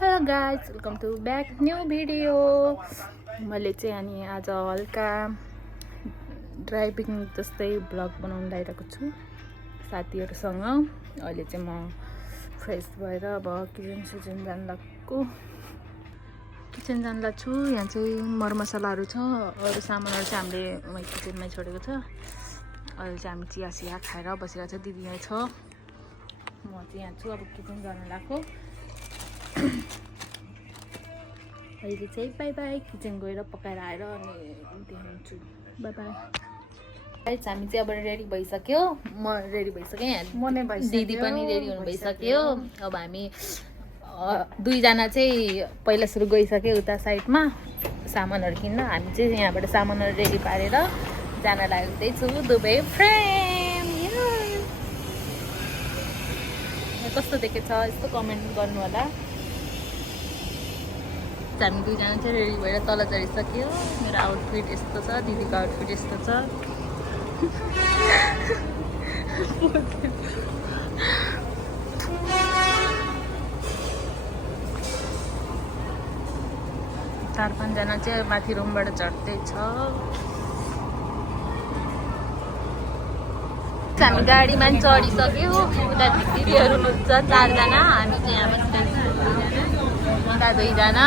Hello guys, welcome to back new video. मैले चाहिँ अनि आज हल्का ड्राइभिङ जस्तै ब्लग बनाउनु लागिरहेको छु साथीहरूसँग। अहिले चाहिँ म फ्रेस भएर अब किचन जान लाग्छु। यहाँ चाहिँ मरमसलाहरू छ, अरू सामानहरू चाहिँ हामीले किचनमै छोडेको छ। अहिले चाहिँ हामी चिया खाएर बसिरहेको छ। दिदी यहाँ छ, म चाहिँ यहाँ छु। अब किचन जान लाग्छु। अहिले चाहिँ बाई बाई। किचन गएर पकाएर आएर अनि देखाउँछु। By by. गाइस, हामी चाहिँ अब रेडी भइसक्यो। म रेडी भइसकेँ, दिदी पनि रेडी हुनु भइसक्यो। अब हामी दुईजना चाहिँ पहिला सुरु गइसक्यो उता साइडमा सामानहरू किन्न। हामी चाहिँ यहाँबाट सामानहरू रेडी पारेर जान लाग्दैछु दुबई फ्रेम। कस्तो देखेछ यस्तो कमेन्ट गर्नु होला। हामी दुईजना चाहिँ रेडी भएर तल चढिसक्यो। मेरो आउटफिट यस्तो छ, दिदीको आउटफिट यस्तो छ। चार पाँचजना चाहिँ माथि रुमबाट चढ्दैछ। हामी गाडीमा चढिसक्यो। उता दिदीहरू हुन्छ चारजना, हामी चाहिँ यहाँ उता दुईजना,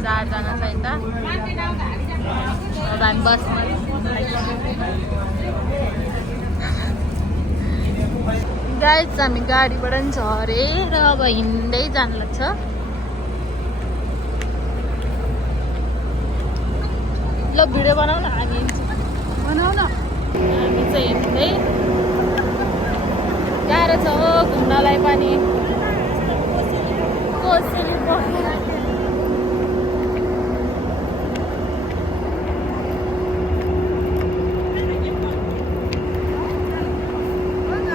चारजना छ यता। अब हामी बसमा गाइस, हामी गाडीबाट पनि झरेर अब हिँड्दै जानु लाग्छ। ल भिडियो बनाऊ न, हामी बनाऊ न। हामी चाहिँ हिँड्दै गाह्रो छ घुम्नलाई पनि।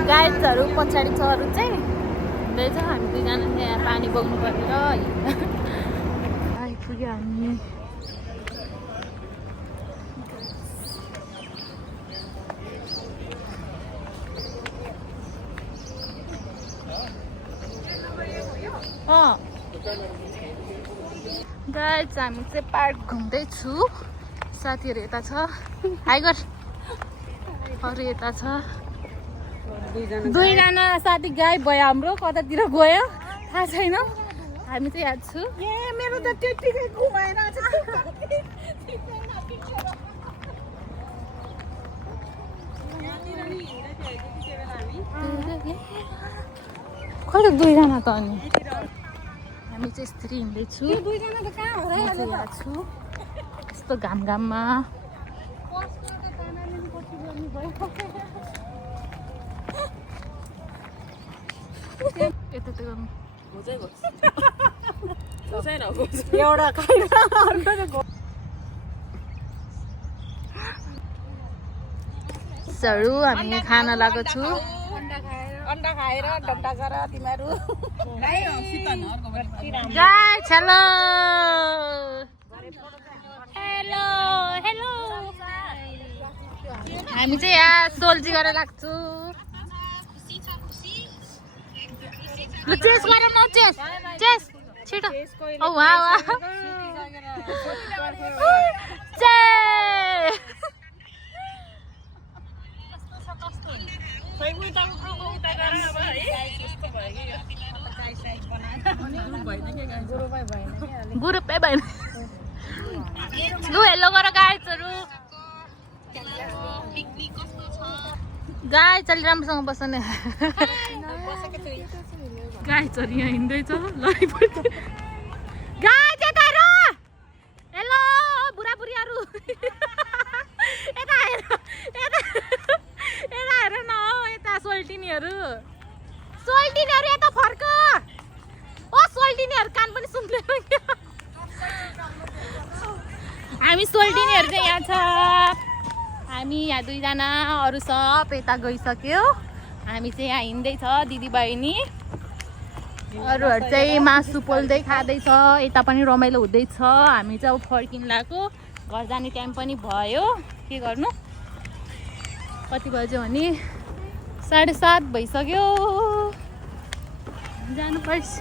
गाइडहरू पछाडि छहरू चाहिँ हुँदैछ। हामी दुईजना यहाँ पानी बोक्नु परेर आइपुग्यो हामी। गाइस, हामी चाहिँ पार्क घुम्दैछु। साथीहरू यता छ, हाई गर। अरू यता छ दुईजना साथी गायब भयो हाम्रो, कतातिर गयो थाहा छैन। हामी चाहिँ याद छु। मेरो त त्यतिकै घुमाएर कहिले दुईजना त अनि हामी चाहिँ यसरी हिँड्दैछु। दुईजना त कहाँ हो र याद छु यस्तो घाममा। एउटा हामी खाना लगाएको छु। अन्डा खाएर डन्डा गर तिमीहरू। Guys, hello hello hello. हामी चाहिँ यहाँ सोल्जी गरेर लाग्छु। ल चेस गर न, चेस चेस छिटो। औ वाह वाह, चेस। ग्रुपै भएन। लु हेलो गर गाइजहरू। गाइजले राम्रोसँग बस्ने। गाइजहरू यहाँ हिँड्दैछ। गाइज यता हेर। हेलो बुढाबुढीहरू, यता हेर, यता हेर न। यता सोल्टिनीहरू यता फर्क। ओ सोल्टिनीहरू कान पनि सुन्दैन क्या। हामी सोल्टिनीहरू चाहिँ यहाँ छ। हामी यहाँ दुईजना, अरू सब यता गइसक्यो। हामी चाहिँ यहाँ हिँड्दैछ दिदी बहिनी। अरूहरू चाहिँ मासु पोल्दै खाँदैछ। यता पनि रमाइलो हुँदैछ। हामी चाहिँ अब फर्किनु लाग्यो। घर जाने टाइम पनि भयो। के गर्नु, कति बज्यो भने 7:30 भइसक्यो। जानुपर्छ।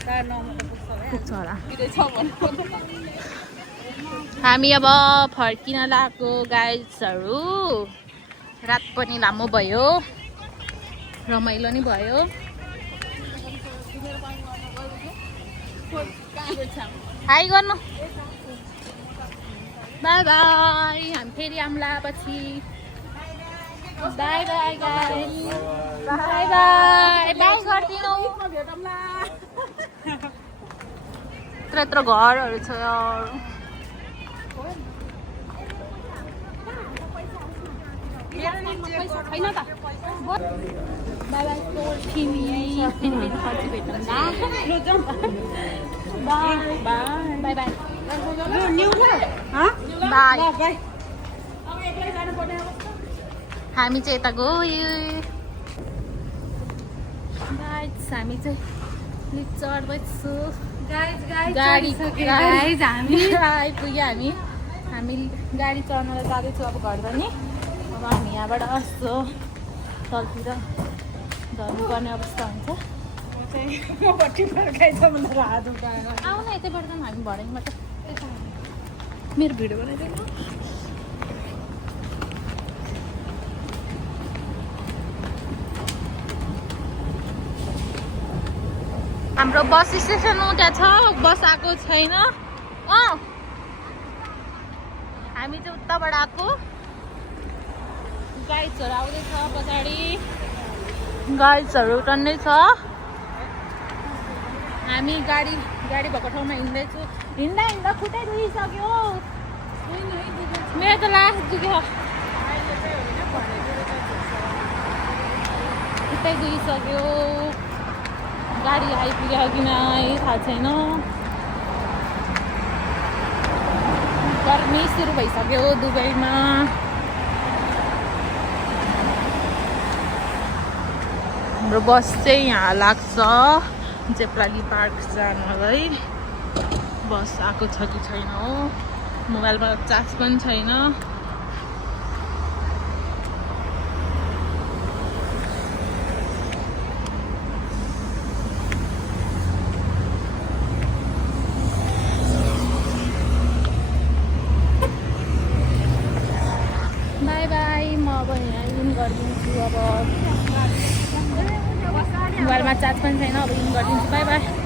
पुग्छ होला हामी अब फर्किन लागेको गाइजहरू रात पनि लामो भयो रमाइलो नि भयो हाई गर्नु बाई बाई हामी फेरि आउँला पछि by by guys by by by गरिदिनु यत्रो घरहरू छ हामी चाहिँ यता गयो हामी चाहिँ लिफ्ट चढ्दैछु गाडी आइपुग्यो हामी गाडी चढ्नलाई जाँदैछु अब घर जाने अब हामी यहाँबाट यस्तो तलतिर झर्नुपर्ने अवस्था हुन्छ आउन यतैबाट जाउँ हामी भर्याङबाट मेरो भिडियो बनाइदिनु हाम्रो बस स्टेसन उता छ बस आएको छैन हामी चाहिँ उताबाट आएको गाइड्सहरू आउँदैछ पछाडि गाइड्सहरू टन्नै छ हामी गाडी भएको ठाउँमा हिँड्दैछु हिँड्दा खुट्टै दुखिसक्यो मेरो त लास्ट दुख्यो खुट्टै दुखिसक्यो गाडी आइपुग्यो कि नै थाहा छैन गर्मी सुरु भइसक्यो दुबईमा हाम्रो बस चाहिँ यहाँ लाग्छ जेप्लाली पार्क जानलाई बस आएको छ कि छैन हो मोबाइलमा चार्ज पनि छैन बाई बाई म अब यहाँ इन गरिदिन्छु अब मोबाइलमा चार्ज पनि छैन अब इन गरिदिन्छु बाई बाई